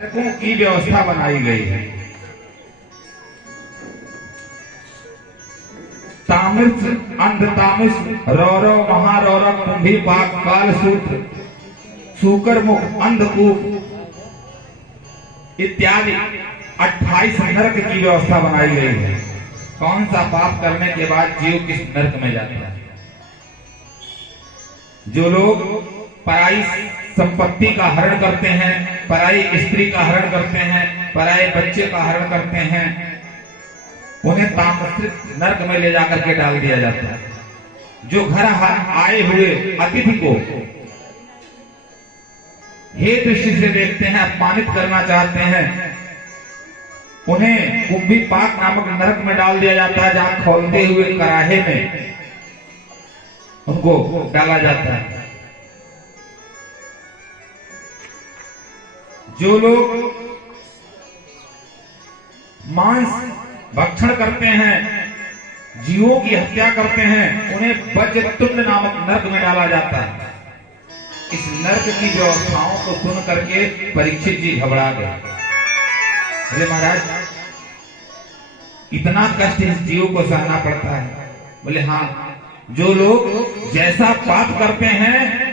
की व्यवस्था बनाई गई है। तामिस, अंधतामिस, रौरव, महारौरव, कुंभी पाक, काल सूत्र, सूकर मुख, अंधकूप इत्यादि 28 नरक की व्यवस्था बनाई गई है। कौन सा पाप करने के बाद जीव किस नरक में जाता है? जो लोग पराई संपत्ति का हरण करते हैं, पराई स्त्री का हरण करते हैं, पराये बच्चे का हरण करते हैं, उन्हें तामसिक नरक में ले जाकर के डाल दिया जाता है। जो घर आए हुए अतिथि को हे दृष्टि से देखते हैं, अपमानित करना चाहते हैं, उन्हें कुंभी पाक नामक नरक में डाल दिया जाता है, जहां खोलते हुए कराहे में उनको डाला जाता है। जो लोग मांस भक्षण करते हैं, जीवों की हत्या करते हैं, उन्हें वज्रतुंड नामक नरक में डाला जाता है। इस नरक की व्यवस्थाओं को सुन करके परीक्षित जी घबरा गए। बोले महाराज, इतना कष्ट इस जीव को सहना पड़ता है? बोले हाँ, जो लोग जैसा पाप करते हैं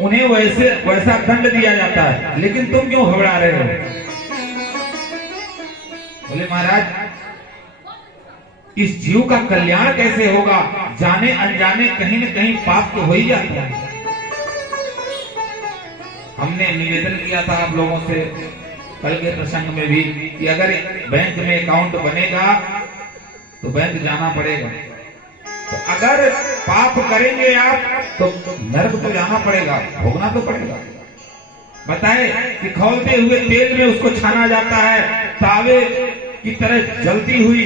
उन्हें वैसा दंड दिया जाता है, लेकिन तुम क्यों घबरा रहे हो? बोले महाराज, इस जीव का कल्याण कैसे होगा? जाने अनजाने कहीं न कहीं पाप तो हो ही जाता है। हमने निवेदन किया था आप लोगों से कल के प्रसंग में भी कि अगर बैंक में अकाउंट बनेगा तो बैंक जाना पड़ेगा। तो अगर पाप करेंगे आप तो नरक तो जाना पड़ेगा, भोगना तो पड़ेगा। बताए कि खौलते हुए तेल में उसको छाना जाता है, तावे की तरह जलती हुई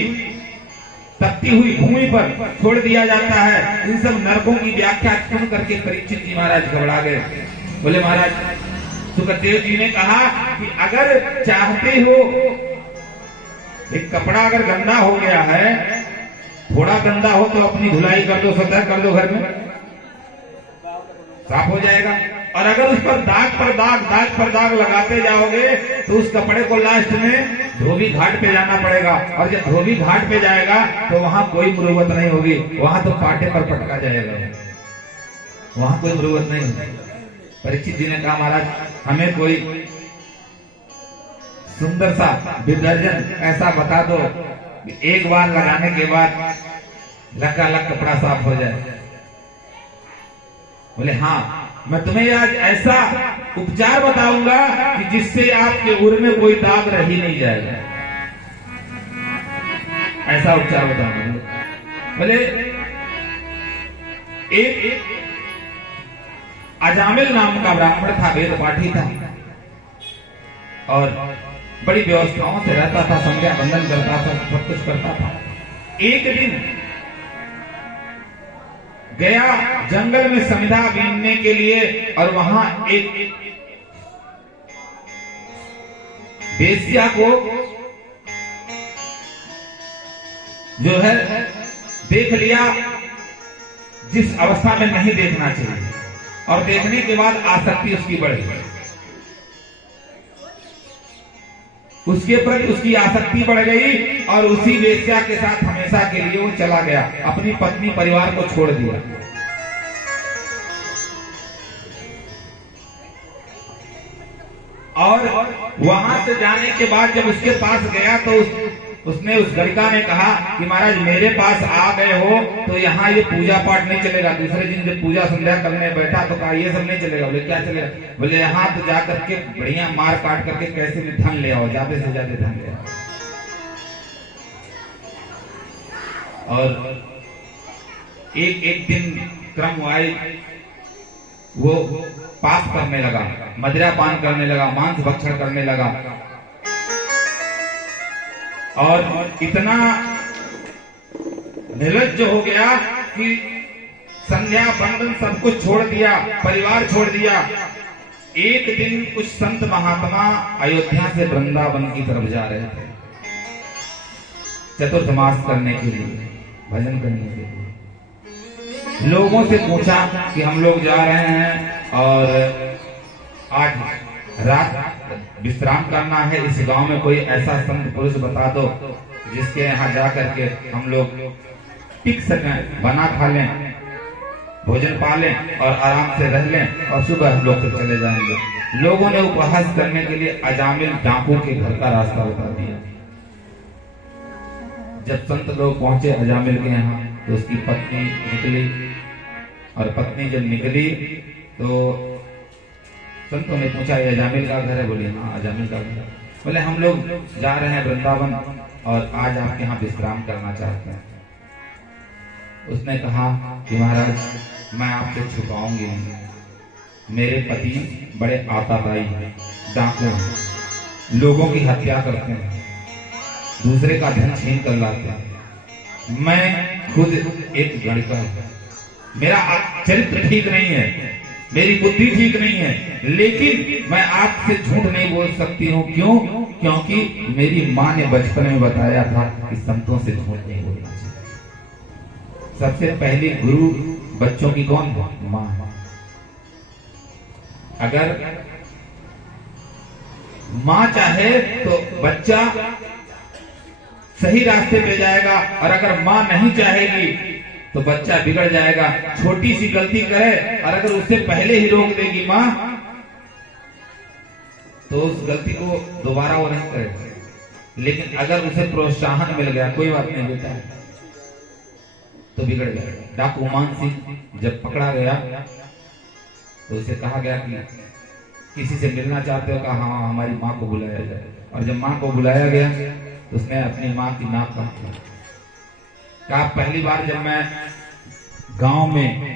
तपती हुई भूमि पर छोड़ दिया जाता है। इन सब नरकों की व्याख्या सुन करके परीक्षित जी महाराज घबरा गए। बोले महाराज, सुखदेव जी ने कहा कि अगर चाहते हो, एक कपड़ा अगर गंदा हो गया है, थोड़ा गंदा हो तो अपनी धुलाई कर दो, सतह कर दो, घर में साफ हो जाएगा। और अगर उस पर दाग पर दाग लगाते जाओगे तो उस कपड़े को लास्ट में धोबी घाट पे जाना पड़ेगा। और जब धोबी घाट पे जाएगा तो वहां कोई मुरुवत नहीं होगी, वहां तो पाटे पर पटका जाएगा, वहां कोई मुरुवत नहीं होगी। परीक्षित जी ने कहा महाराज, हमें कोई सुंदर सा डिटर्जेंट ऐसा बता दो कि एक बार लगाने के बाद लग कपड़ा साफ हो जाए। बोले हाँ, मैं तुम्हें आज ऐसा उपचार बताऊंगा कि जिससे आपके उर में कोई दाग रह ही नहीं जाएगा। ऐसा उपचार बताऊंगा। बोले एक अजामिल नाम का ब्राह्मण था, वेद पाठी था और बड़ी व्यवस्थाओं से रहता था, संध्या बंदन करता था, सब कुछ करता था। एक दिन गया जंगल में समिधा बीनने के लिए और वहां एक वेश्या को जो है देख लिया, जिस अवस्था में नहीं देखना चाहिए, और देखने के बाद आसक्ति उसकी बढ़ गई, उसके प्रति उसकी आसक्ति बढ़ गई और उसी वेश्या के साथ हमेशा के लिए वो चला गया, अपनी पत्नी परिवार को छोड़ दिया। और वहां से जाने के बाद जब उसके पास गया तो उसने उस गणिका ने कहा कि महाराज, मेरे पास आ गए हो तो यहाँ ये पूजा पाठ नहीं चलेगा। दूसरे दिन जब पूजा संध्या करने बैठा तो कहा ये सब नहीं चलेगा। बोले क्या चलेगा? बोले यहाँ तो जा करके बढ़िया मार काट करके कैसे भी धन ले आओ, ज्यादा से ज्यादा धन ले आओ। और एक दिन क्रमवाइज वो पाप करने लगा, मदिरा पान करने लगा, मांस भक्षण करने लगा और इतना निर्लज्ज हो गया कि संध्या बंधन सब कुछ छोड़ दिया, परिवार छोड़ दिया। एक दिन कुछ संत महात्मा अयोध्या से वृंदावन की तरफ जा रहे थे, चतुर्थ मास करने के लिए, भजन करने के लिए। लोगों से पूछा कि हम लोग जा रहे हैं और आज रात विश्राम करना है, इस गांव में कोई ऐसा संत पुरुष बता दो जिसके यहाँ जा करके हम लोग टिक सकें, बना खा लें, भोजन पा लें और आराम से रह लें और सुबह हम लोग फिर चले जाएंगे। लोगों ने उपहास करने के लिए अजामिल डाकू के घर का रास्ता बता दिया। जब संत लोग पहुंचे अजामिल के यहाँ तो उसकी पत्नी निकली, और पत्नी जब निकली तो संतों ने पूछा ये अजामिल का घर है? बोली हाँ अजामिल का घर है। बोले हम लोग जा रहे हैं वृंदावन और आज आपके यहाँ विश्राम करना चाहते हैं। उसने कहा कि महाराज मैं आपसे छुपाऊंगी नहीं, मेरे पति बड़े आताताई हैं, डाकू हैं, लोगों की हत्या करते हैं, दूसरे का धन छीन कर लाते हैं। मैं खुद एक लड़का हूं, मेरा चरित्र ठीक नहीं है, मेरी बुद्धि ठीक नहीं है, लेकिन मैं आपसे झूठ नहीं बोल सकती हूँ। क्यों? क्योंकि मेरी माँ ने बचपन में बताया था कि संतों से झूठ नहीं बोलना चाहिए। सबसे पहली गुरु बच्चों की कौन है? माँ। अगर माँ चाहे तो बच्चा सही रास्ते पे जाएगा, और अगर माँ नहीं चाहेगी तो बच्चा बिगड़ जाएगा। छोटी सी गलती करे और अगर उससे पहले ही रोक देगी माँ, तो उस गलती को दोबारा वो नहीं करेगा। लेकिन अगर उसे प्रोत्साहन मिल गया, कोई बात नहीं बेटा, तो बिगड़ गया। डाकू मान सिंह जब पकड़ा गया तो उसे कहा गया कि किसी से मिलना चाहते हो? कहा हाँ हमारी माँ को बुलाया जाए। और जब माँ को बुलाया गया तो उसने अपनी माँ की नाक काट ली। कहा पहली बार जब मैं गांव में